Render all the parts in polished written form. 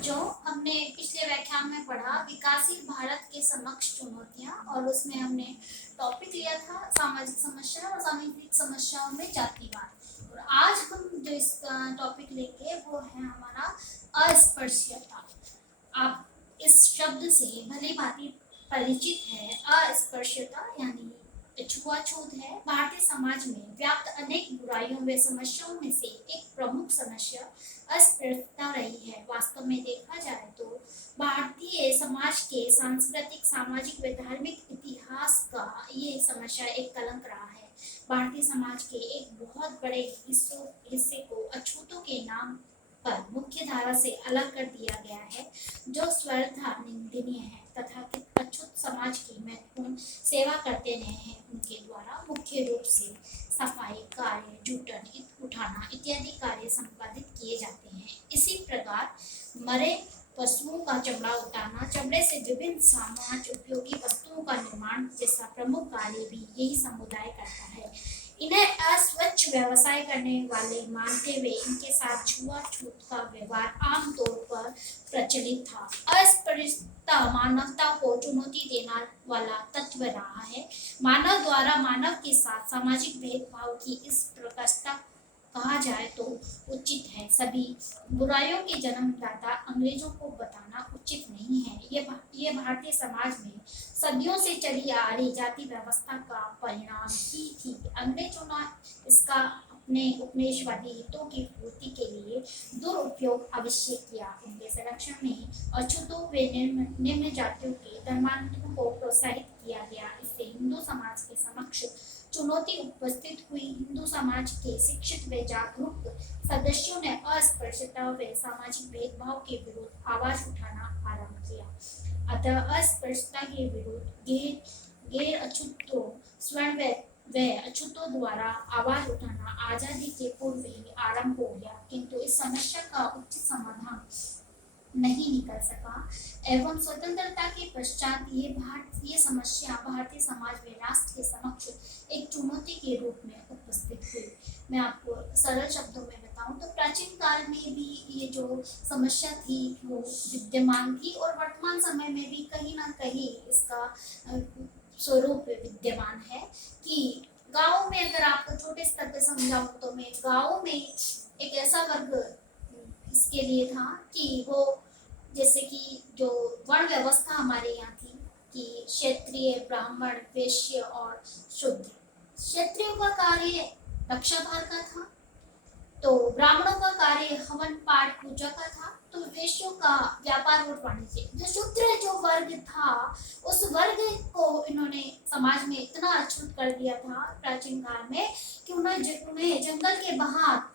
बच्चों, हमने पिछले व्याख्यान में पढ़ा विकासशील भारत के समक्ष चुनौतियां और उसमें हमने टॉपिक लिया था सामाजिक समस्या और सामाजिक समस्याओं में जातिवाद। और आज हम जो इस टॉपिक लेंगे वो है हमारा अस्पृश्यता। आप इस शब्द से भली भांति परिचित है। अस्पृश्यता यानी छुआछूत है। भारतीय समाज में व्याप्त अनेक बुराइयों व समस्याओं में से एक प्रमुख समस्या अस्पृश्यता रही है। वास्तव में देखा जाए तो भारतीय समाज के सांस्कृतिक, सामाजिक व धार्मिक इतिहास का ये समस्या एक कलंक रहा है। भारतीय समाज के एक बहुत बड़े हिस्से को अछूतों के नाम पर मुख्य धारा से अलग कर दिया गया है, जो स्वतः निंदनीय है। तथा अछूत समाज की महत्वपूर्ण सेवा करते रहे हैं। उनके द्वारा मुख्य रूप से सफाई कार्य, जूठन उठाना इत्यादि कार्य संपादित किए जाते हैं। इसी प्रकार मरे पशुओं का चमड़ा उतारना, चमड़े से विभिन्न समाज उपयोगी वस्तुओं का निर्माण जैसा प्रमुख कार्य भी यही समुदाय करता है। इन्हें अस्वच्छ व्यवसाय करने वाले मानते हुए इनके साथ छुआछूत का व्यवहार आमतौर पर प्रचलित था। अस्पृश्यता मानवता को चुनौती देने वाला तत्व रहा है। मानव द्वारा मानव के साथ सामाजिक भेदभाव की इस प्रकाशता कहा जाए तो उचित है। सभी बुराइयों के जन्मदाता अंग्रेजों को बताना उचित नहीं है। ये भारतीय समाज में सदियों से चली आ रही जाति व्यवस्था का परिणाम ही थी। अंग्रेजों ने इसका अपने उपनिवेशवादी हितों की पूर्ति के लिए दुरुपयोग अवश्य किया। उनके संरक्षण में अछूतों व निम्न जातियों के धर्मांतरों को प्रोत्साहित किया गया। इससे हिंदू समाज के समक्ष चुनौती उपस्थित हुई। हिंदू समाज के शिक्षित व जागरूक सदस्यों ने अस्पृश्यता व सामाजिक भेदभाव के विरुद्ध आवाज उठाना आरंभ किया। अतः अस्पृश्यता के विरुद्ध गैर अछूतों स्वर्ण व अछूतों द्वारा आवाज उठाना आजादी के पूर्व ही आरंभ हो गया, किंतु इस समस्या का उचित समाधान नहीं निकल सका एवं स्वतंत्रता के पश्चात ये समस्या भारतीय समाज व राष्ट्र के समक्ष एक चुनौती के रूप में उपस्थित हुई। मैं आपको सरल शब्दों में बताऊं तो प्राचीन काल में भी ये जो समस्या थी वो विद्यमान थी और वर्तमान समय में भी कहीं ना कहीं इसका स्वरूप विद्यमान है। कि गाँव में अगर आपको छोटे स्तर पर समझाऊं तो मैं गाँव में एक ऐसा वर्ग इसके लिए था कि वो जैसे कि जो वर्ण व्यवस्था हमारे यहाँ थी कि क्षत्रिय, ब्राह्मण, वैश्य और शूद्र। क्षत्रियों का कार्य रक्षाभार का था, तो ब्राह्मणों का कार्य हवन पाठ पूजा का था, तो वैश्यों का व्यापार और वाणिज्य। जो शूद्र जो वर्ग था उस वर्ग को इन्होंने समाज में इतना अछूत कर दिया था प्राचीन काल में कि उन्हें जंगल के बाहर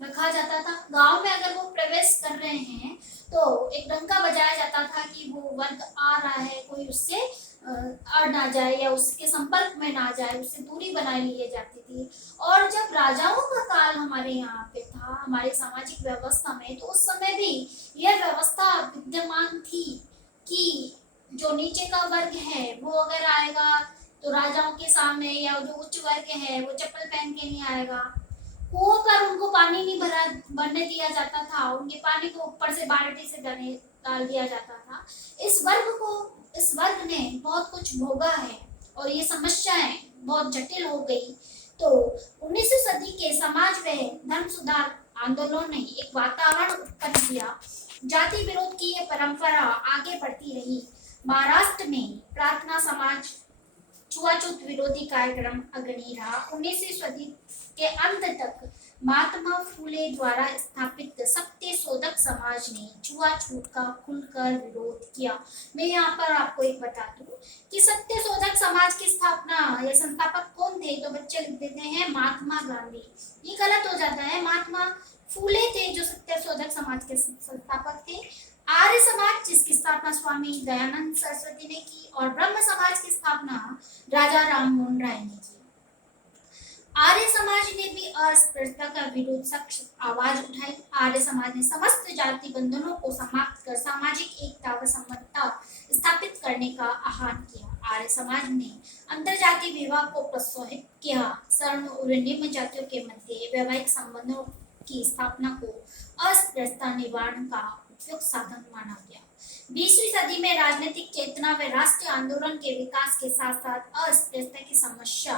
रखा जाता था। गांव में अगर वो प्रवेश कर रहे हैं तो एक डंका बजाया जाता था कि वो वर्ग आ रहा है, कोई उससे अड़ ना जाए या उसके संपर्क में ना जाए, उससे दूरी बनाए लिए जाती थी। और जब राजाओं का काल हमारे यहाँ पे था, हमारे सामाजिक व्यवस्था में, तो उस समय भी यह व्यवस्था विद्यमान थी कि जो नीचे का वर्ग है वो अगर आएगा तो राजाओं के सामने, या जो उच्च वर्ग है वो चप्पल पहन के नहीं आएगा। कुओं पर उनको पानी नहीं भरने दिया जाता था, उनके पानी को ऊपर से बाल्टी से डाल दिया जाता था। इस वर्ग ने बहुत कुछ भोगा है और ये समस्याएं बहुत जटिल हो गई। तो 19वीं सदी के समाज व धर्म सुधार आंदोलन ने एक वातावरण उत्पन्न किया। जाति विरोध की ये परंपरा आगे बढ़ती रही। महाराष्ट्र में प्रार्थना समाज छुआछूत विरोधी कार्यक्रम अग्रणी रहा। 19वीं सदी के अंत तक महात्मा फूले द्वारा स्थापित सत्य शोधक समाज ने छुआछूत का खुलकर विरोध किया। मैं यहाँ पर आपको एक बता दूं कि सत्य शोधक समाज की स्थापना या संस्थापक कौन थे, तो बच्चे लिख देते हैं महात्मा गांधी। ये गलत हो जाता है, महात्मा फूले थे जो सत्य शोधक समाज के संस्थापक थे। आर्य समाज जिसकी स्थापना स्वामी दयानंद सरस्वती ने की और ब्रह्म समाज की स्थापना राजा राम मोहन राय ने की। आर्य समाज ने भी अस्पृश्यता का विरोध सख्त आवाज उठाई। आर्य समाज ने समस्त जाति बंधनों को समाप्त कर सामाजिक एकता व समता स्थापित करने का आह्वान किया। आर्य समाज ने अंतरजातीय विवाह को प्रोत्साहित किया। सर्ण और निम्न जातियों के मध्य वैवाहिक संबंधों की स्थापना को अस्पृश्यता निवारण का उपयुक्त साधन माना गया। 20वीं सदी में राजनीतिक चेतना व राष्ट्रीय आंदोलन के विकास के साथ साथ अस्पृश्यता की समस्या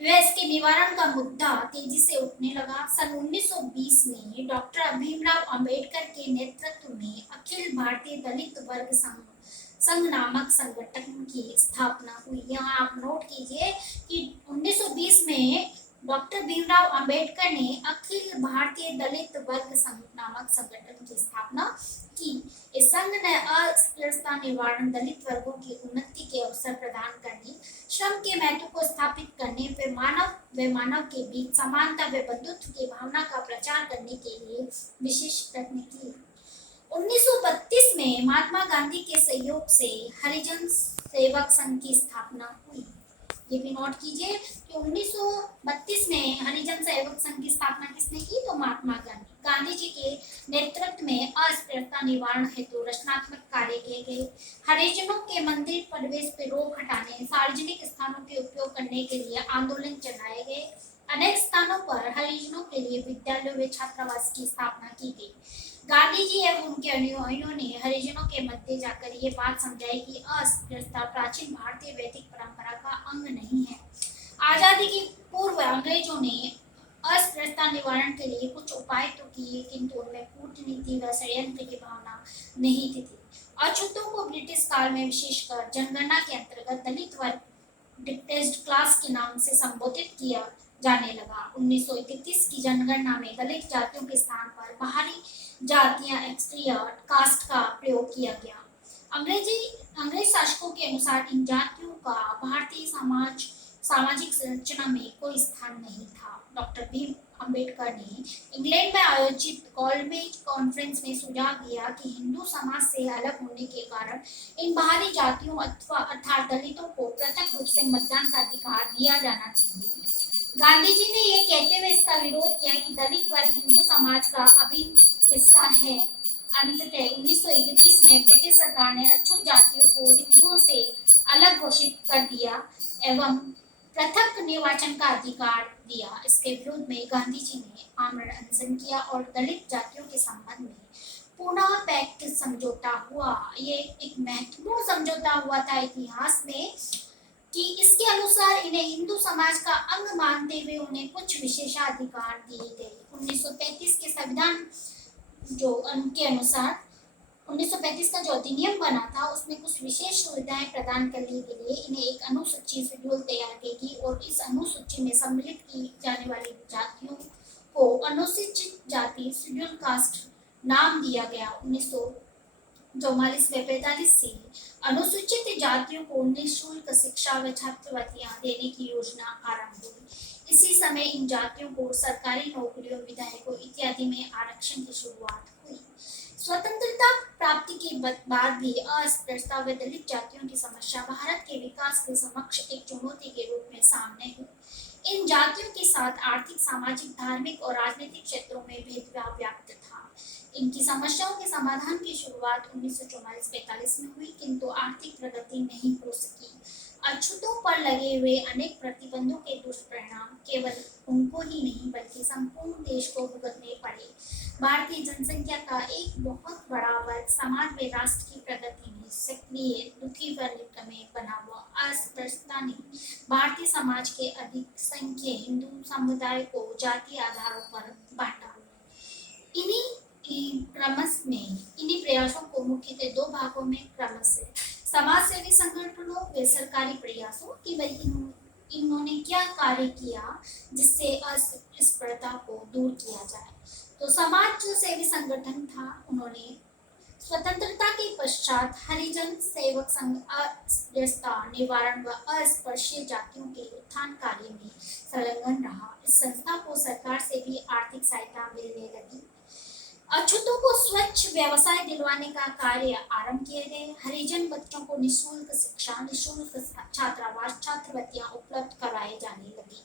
व इसके निवारण का मुद्दा तेजी से उठने लगा। सन 1920 में डॉक्टर भीमराव अंबेडकर के नेतृत्व में अखिल भारतीय दलित वर्ग संघ नामक संगठन की स्थापना हुई। यहाँ आप नोट कीजिए कि 1920 में डॉक्टर भीमराव अंबेडकर ने अखिल भारतीय दलित वर्ग संघ नामक संगठन की स्थापना की। इस संघ ने अस्पृश्यता निवारण, दलित वर्गों की उन्नति के अवसर प्रदान करने, श्रम के महत्व को स्थापित करने व मानव के बीच समानता व बंधुत्व की भावना का प्रचार करने के लिए विशेष प्रयत्न किए। 1932 में महात्मा गांधी के सहयोग से हरिजन सेवक संघ की स्थापना हुई। ये भी नोट कीजिए कि 1932 में हरिजन सेवक संघ की स्थापना किसने की? तो महात्मा गांधी। गांधी जी के नेतृत्व में अस्पृश्यता निवारण हेतु रचनात्मक कार्य किए गए। हरिजनों के मंदिर प्रवेश पर रोक हटाने, सार्वजनिक स्थानों के उपयोग करने के लिए आंदोलन चलाए गए। अनेक स्थानों पर हरिजनों के लिए विद्यालयों व छात्रावास की स्थापना की गई। गांधी जी एवं उनके अनुयायियों ने हरिजनों के मध्य जाकर ये बात समझाई कि अस्पृश्यता प्राचीन भारतीय वैदिक परंपरा का अंग नहीं है। आजादी की पूर्व अंग्रेजों ने अस्पृश्यता निवारण के लिए कुछ उपाय तो किए, किंतु उनमें कूटनीति व षड्यंत्र की भावना नहीं थी। अछूतों को ब्रिटिश काल में विशेषकर जनगणना के अंतर्गत दलित वर्ग डिप्रेस्ड क्लास के नाम से संबोधित किया जाने लगा। 1931 की जनगणना में दलित जातियों के स्थान पर बाहरी जातियां एक्सट्रियर कास्ट का प्रयोग किया गया। अंग्रेज शासकों के अनुसार इन जातियों का भारतीय सामाजिक संरचना में कोई स्थान नहीं था। डॉक्टर भीम अंबेडकर ने इंग्लैंड में आयोजित कॉलमेज कॉन्फ्रेंस में सुझाव दिया कि हिंदू समाज से अलग होने के कारण इन बाहरी जातियों अर्थात दलितों को पृथक रूप से मतदान का अधिकार दिया जाना चाहिए। गांधी जी ने यह कहते हुए इसका विरोध किया कि दलित वर्ग हिंदू समाज का अभिन्न हिस्सा है। अंततः 1931 में ब्रिटिश सरकार ने अछूत जातियों को हिंदुओं से अलग घोषित कर दिया एवं पृथक निर्वाचन का अधिकार दिया। इसके विरोध में गांधी जी ने आमरण अनशन किया और दलित जातियों के संबंध में पुनः पैक्ट समझौता हुआ। ये एक महत्वपूर्ण समझौता हुआ था इतिहास में कि इसके अनुसार इन्हें हिंदू समाज का अंग मानते हुए उन्हें कुछ विशेषाधिकार दिए गए। 1935 के संविधान के अनुसार 1935 का जो अधिनियम बना था उसमें कुछ विशेष सुविधाएं प्रदान करने के लिए इन्हें एक अनुसूची शेड्यूल तैयार की और इस अनुसूची में सम्मिलित की जाने वाली जातियों को अनुसूचित जाति शेड्यूल कास्ट नाम दिया गया। 1944 में 45 से अनुसूचित जातियों को निःशुल्क शिक्षा व छात्रवृत्तियां देने की योजना आरंभ हुई। इसी समय इन जातियों को सरकारी नौकरियों, विधायकों इत्यादि में आरक्षण की शुरुआत हुई। स्वतंत्रता प्राप्ति के बाद भी अस्पृश्यता व दलित जातियों की समस्या भारत के विकास के समक्ष एक चुनौती के रूप में सामने हुई। इन जातियों के साथ आर्थिक, सामाजिक, धार्मिक और राजनीतिक क्षेत्रों में भेदभाव व्याप्त था। इनकी समस्याओं के समाधान की शुरुआत 1944-45 में हुई, किंतु आर्थिक प्रगति नहीं हो सकी। अछूतों पर लगे हुए अनेक प्रतिबंधों के दुष्परिणाम केवल उनको ही नहीं बल्कि संपूर्ण देश को भुगतने पड़े। भारतीय जनसंख्या का एक बहुत बड़ा वर्ग समाज व राष्ट्र की प्रगति में सक्रिय, दुखी व निकम्मे बना हुआ। अस्पृश्यता ने भारतीय समाज के अधिक संख्य हिंदू समुदाय को जातीय आधारों पर बांटा। इन्हीं प्रयासों को मुख्यतः दो भागों में क्रमशः समाज सेवी संगठनों व सरकारी प्रयासों केवल इन्होंने क्या कार्य किया जिससे अस्पृश्यता को दूर किया जाए। तो समाज सेवी संगठन था, उन्होंने स्वतंत्रता के पश्चात हरिजन सेवक संघ अस्पृश्यता निवारण व अस्पृश्य जातियों के उत्थान कार्य में संलग्न रहा। इस संस्था को सरकार से भी आर्थिक सहायता मिलने लगी। अछूतों को स्वच्छ व्यवसाय दिलवाने का कार्य आरंभ किए गए। हरिजन बच्चों को निःशुल्क शिक्षा, निःशुल्क छात्रावास, छात्रवृत्तियां उपलब्ध कराए जाने लगी।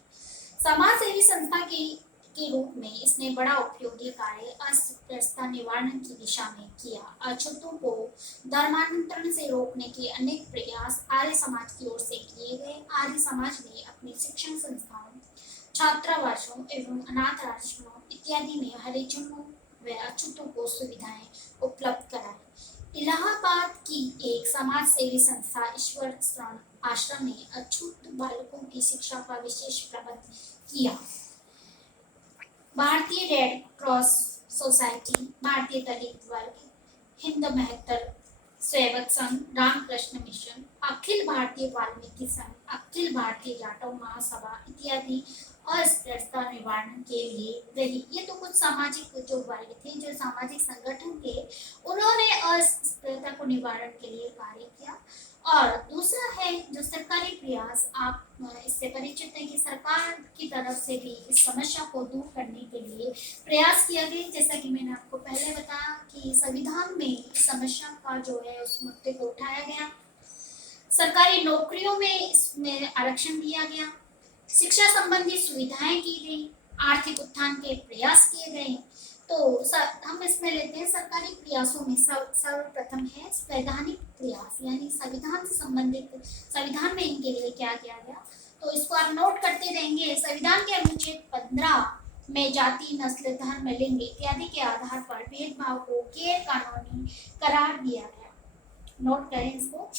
समाज सेवी संस्था के रूप में इसने बड़ा उपयोगी कार्य अस्पृश्यता निवारण की दिशा में किया। अछूतों को धर्मांतरण से रोकने के अनेक प्रयास आर्य समाज की ओर से किए गए। आर्य समाज ने अपनी शिक्षण संस्थाओं, छात्रावासों एवं अनाथ आश्रमों इत्यादि में हरिजनों व अछूतों को सुविधाएं उपलब्ध कराएं। इलाहाबाद की एक समाज सेवी संस्था ईश्वर आश्रम ने अछूत बालकों की शिक्षा का विशेष प्रबंध किया। भारतीय रेड क्रॉस सोसाइटी, भारतीय दलित वर्ग, हिंद महत्तर सेवक संघ, रामकृष्ण मिशन, अखिल भारतीय वाल्मीकि संघ, अखिल भारतीय जाटव महासभा इत्यादि अस्पृश्यता निवारण के लिए रही। ये तो कुछ सामाजिक जो वर्ग थे, जो सामाजिक संगठन थे, उन्होंने अस्पृश्यता को निवारण के लिए कार्य किया। और दूसरा है जो सरकारी प्रयास, आप इससे परिचित हैं कि सरकार की तरफ से भी इस समस्या को दूर करने के लिए प्रयास किया गया। जैसा कि मैंने आपको पहले बताया कि संविधान में इस समस्या का जो है उस मुद्दे को उठाया गया, सरकारी नौकरियों में इसमें आरक्षण दिया गया, शिक्षा संबंधी सुविधाएं की गई, आर्थिक उत्थान के प्रयास किए गए। तो हम इसमें लेते हैं सरकारी प्रयासों में सर्वप्रथम है संवैधानिक प्रयास, यानी संविधान से संबंधित, संविधान में इनके लिए क्या किया गया, तो इसको आप नोट करते रहेंगे। संविधान के अनुच्छेद 15 में जाति, नस्ल, धर्म, लिंग इत्यादि के आधार पर भेदभाव को गैर कानूनी करार दिया गया। नोट करें इसको।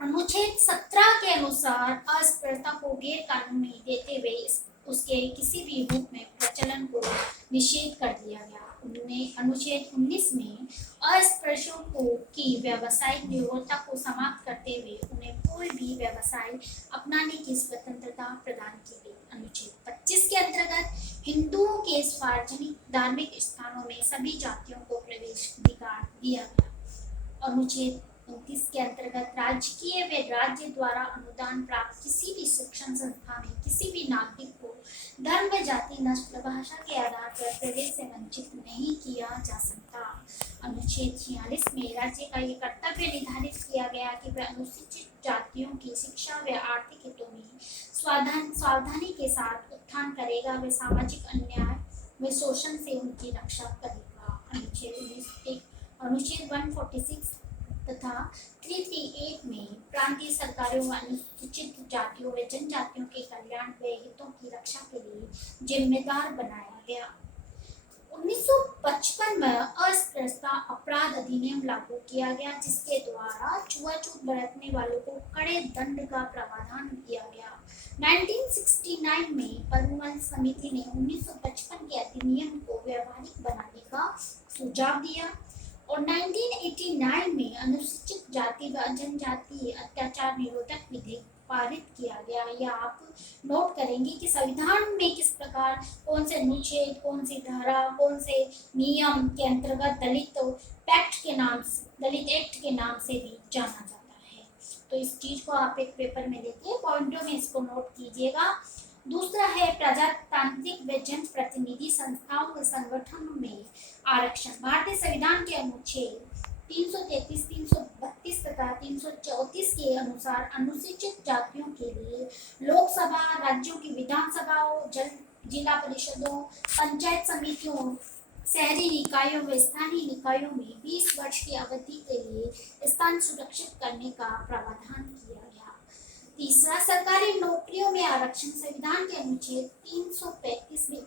अनुच्छेद 17 के अनुसार अस्पृश्यता को गैर कानूनी देते हुए उसके किसी भी रूप में प्रचलन को निषेध कर दिया गया। अनुच्छेद 19 में अस्पृश्यों को की व्यवसायिक निर्भरता को समाप्त करते हुए उन्हें कोई भी व्यवसाय अपनाने की स्वतंत्रता प्रदान की गई। अनुच्छेद 25 के अंतर्गत हिंदुओं के सार्वजनिक धार्मिक स्थानों में सभी जातियों को प्रवेश अधिकार दिया गया। अनुच्छेद 29 के अंतर्गत राजकीय व राज्य द्वारा अनुदान प्राप्त किसी भी शिक्षण संस्था में किसी भी नागरिक को धर्म, जाति, नस्ल, भाषा के आधार पर प्रवेश से वंचित नहीं किया जा सकता। अनुच्छेद 46 में राज्य का ये कर्तव्य निर्धारित किया गया कि वह अनुसूचित जातियों की शिक्षा व आर्थिक हितों में सावधानी के साथ उत्थान करेगा, व सामाजिक अन्याय व शोषण से उनकी रक्षा करेगा। अनुच्छेद 146 तथा 338 में प्रांतीय सरकारों व अनुसूचित जातियों व जनजातियों के कल्याण व हितों की रक्षा के लिए जिम्मेदार बनाया गया। 1955 में अस्पृश्यता अपराध अधिनियम लागू किया गया, जिसके द्वारा छुआछूत बरतने वालों को कड़े दंड का प्रावधान किया गया। 1969 में परिवहन समिति ने 1955 के अधिनियम को व्यवहारिक बनाने का सुझाव दिया और 1989 में अनुसूचित जाति व जनजातीय अत्याचार निरोधक विधेयक पारित किया गया। या आप नोट करेंगे कि संविधान में किस प्रकार कौन से अनुच्छेद, कौन सी धारा, कौन से नियम के अंतर्गत दलित एक्ट के नाम से भी जाना जाता है। तो इस चीज को आप एक पेपर में देखिए, पॉइंटों में इसको नोट कीजिएगा। दूसरा है प्रजातांत्रिक व जन प्रतिनिधि संस्थाओं के संगठन में आरक्षण। भारतीय संविधान के अनुच्छेद 333, 332 तथा 334 के अनुसार अनुसूचित जातियों के लिए लोकसभा, राज्यों की विधानसभाओं, जिला परिषदों, पंचायत समितियों, शहरी निकायों व स्थानीय निकायों में 20 वर्ष की अवधि के लिए स्थान सुरक्षित करने का प्रावधान किया गया। तीसरा, सरकारी नौकरियों में आरक्षण। संविधान के अनुच्छेद 335 में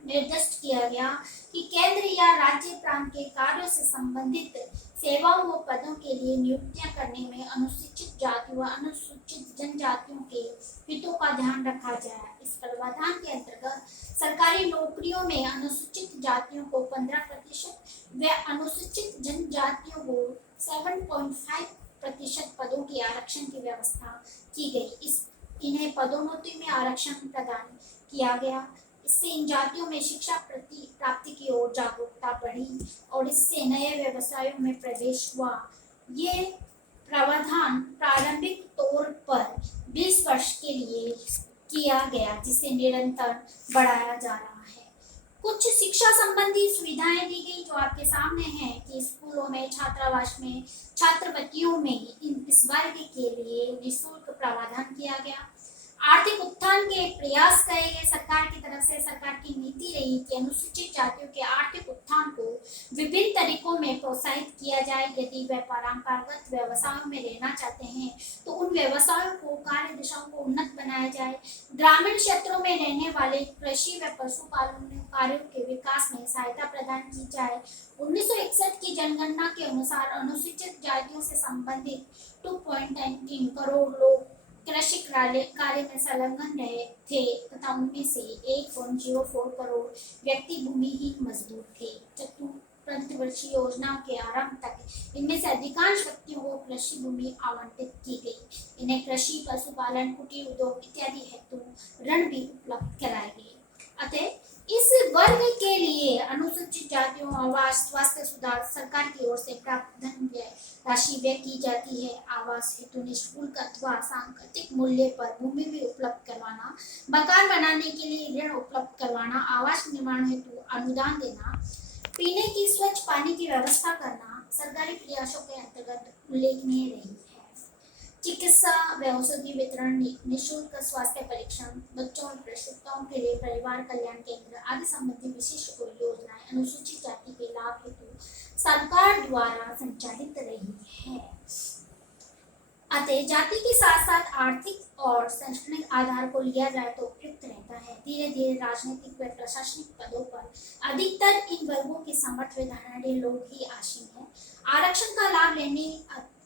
निर्दिष्ट किया गया कि केंद्र या राज्य प्रांत के कार्यों से संबंधित सेवाओं व पदों के लिए नियुक्तियां करने में अनुसूचित जाति व अनुसूचित जनजातियों के हितों का ध्यान रखा जाए। इस प्रावधान के अंतर्गत सरकारी नौकरियों में अनुसूचित जातियों को 15% व अनुसूचित जनजातियों को 7.5% पदों के आरक्षण की व्यवस्था की गई। इन्हें पदोन्नति में आरक्षण प्रदान किया गया। इससे इन जातियों में शिक्षा प्राप्ति की ओर जागरूकता बढ़ी और इससे नए व्यवसायों में प्रवेश हुआ। ये प्रावधान प्रारंभिक तौर पर 20 वर्ष के लिए किया गया, जिसे निरंतर बढ़ाया जा रहा है। कुछ शिक्षा संबंधी सुविधाएं दी गई जो आपके सामने हैं कि स्कूलों में, छात्रावास में, छात्रवृत्तियों में इस वर्ग के लिए निःशुल्क प्रावधान किया गया। आर्थिक उत्थान के प्रयास कहे गए सरकार की तरफ से। सरकार की नीति रही कि अनुसूचित जातियों के आर्थिक उत्थान को विभिन्न तरीकों में प्रोत्साहित किया जाए। यदि वे परंपरागत व्यवसायों में रहना चाहते हैं तो उन व्यवसायों को, कार्य दिशाओं को उन्नत बनाया जाए। ग्रामीण क्षेत्रों में रहने वाले कृषि व पशुपालन कार्यों के विकास में सहायता प्रदान की जाए। 1961 की जनगणना के अनुसार अनुसूचित जातियों से संबंधित 2.19 करोड़ लोग कृषि कार्य में संलग्न रहे थे तथा उनमें से 1.04 करोड़ व्यक्ति भूमिहीन मजदूर थे। पंचवर्षीय योजना के आरंभ तक इनमें से अधिकांश व्यक्तियों को कृषि भूमि आवंटित की गई। इन्हें कृषि, पशुपालन, कुटीर उद्योग इत्यादि हेतु ऋण भी उपलब्ध कराए गए। अतः इस वर्ग के लिए अनुसूचित जातियों, आवास, स्वास्थ्य सुधार सरकार की ओर से प्राप्त धन राशि व्यय की जाती है। आवास हेतु निःशुल्क अथवा सांकेतिक मूल्य पर भूमि भी उपलब्ध करवाना, मकान बनाने के लिए ऋण उपलब्ध करवाना, आवास निर्माण हेतु अनुदान देना, पीने की स्वच्छ पानी की व्यवस्था करना सरकारी प्रयासों के अंतर्गत उल्लेखनीय रही है। चिकित्सा व औषधि वितरण, निःशुल्क स्वास्थ्य परीक्षण, बच्चों और प्रसूताओं के लिए परिवार कल्याण केंद्र आदि संबंधी विशेष योजनाएं अनुसूचित जाति के लाभ हेतु सरकार द्वारा संचालित रही है। अतः जाति के साथ साथ आर्थिक और शैक्षणिक आधार को लिया जाए तो उपयुक्त रहता है। धीरे धीरे राजनीतिक व प्रशासनिक पदों पर अधिकतर इन वर्गों के समर्थ व धनाढ़ लोग ही आसीन हैं। आरक्षण का लाभ लेने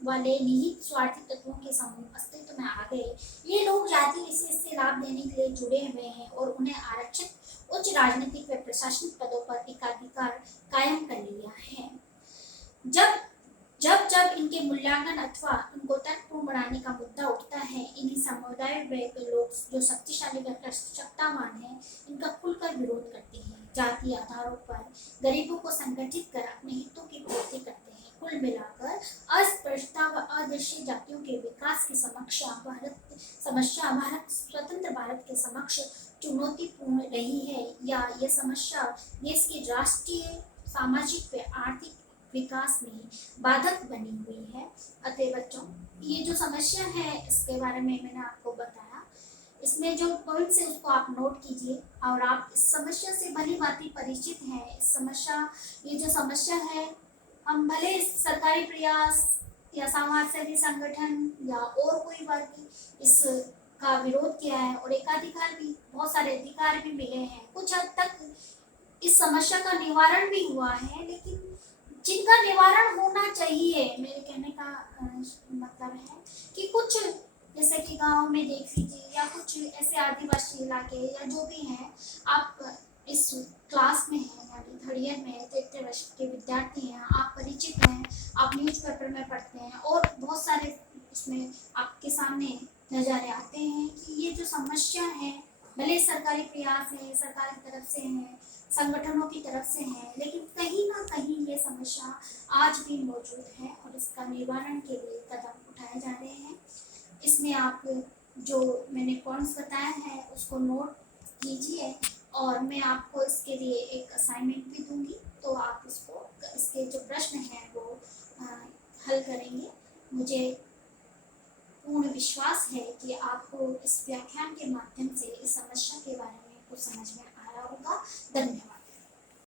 वाले निहित स्वार्थी तत्वों के समूह अस्तित्व में आ गए। ये लोग जाति विशेष से लाभ देने के लिए जुड़े हुए हैं और उन्हें आरक्षित उच्च राजनीतिक व प्रशासनिक पदों पर एकाधिकार कायम कर लिया है। जब जब इनके मूल्यांकन अथवा उनको तर्कपूर्ण बनाने का मुद्दा उठता है, इन्हीं समुदाय के लोग जो शक्तिशाली व सत्तावान हैं, इनका खुलकर विरोध करते हैं। जाति आधारों पर गरीबों को संगठित कर अपने हितों की पूर्ति करते हैं। कुल मिलाकर अस्पृश्यता व अदृश्य जातियों के विकास की समस्या भारत स्वतंत्र भारत के समक्ष चुनौतीपूर्ण रही है, या यह समस्या देश के राष्ट्रीय, सामाजिक व आर्थिक विकास में बाधक बनी हुई है। अतः बच्चों, ये जो समस्या है इसके बारे में मैंने आपको बताया। इसमें जो पॉइंट्स है उसको आप नोट कीजिए और आप इस समस्या से भली भांति परिचित हैं। ये जो समस्या है, हम भले सरकारी प्रयास या समाज सेवी संगठन या और कोई वर्ग इसका विरोध किया है और एकाधिकार भी, बहुत सारे अधिकार भी मिले हैं, कुछ हद तक इस समस्या का निवारण भी हुआ है, लेकिन जिनका निवारण होना चाहिए, मेरे कहने का मतलब है कि कुछ जैसे कि गांव में देख लीजिए या कुछ ऐसे आदिवासी इलाके या जो भी हैं, आप इस क्लास में हैं यानी थर्ड ईयर में, तृतीय वर्ष के विद्यार्थी हैं, आप परिचित हैं, आप न्यूज़पेपर में पढ़ते हैं और बहुत सारे इसमें आपके सामने नज़ारे आते हैं कि ये जो समस्या है, भले सरकारी प्रयास है, सरकार की तरफ से है, संगठनों की तरफ से है, लेकिन कहीं ना कहीं ये समस्या आज भी मौजूद है और इसका निवारण के लिए कदम उठाए जा रहे हैं। इसमें आप जो मैंने पॉइंट्स बताया है उसको नोट कीजिए और मैं आपको इसके लिए एक असाइनमेंट भी दूंगी, तो आप इसके जो प्रश्न हैं वो हल करेंगे। मुझे पूर्ण विश्वास है कि आपको इस व्याख्यान के माध्यम से इस समस्या के बारे में कुछ समझ में आ रहा होगा। धन्यवाद।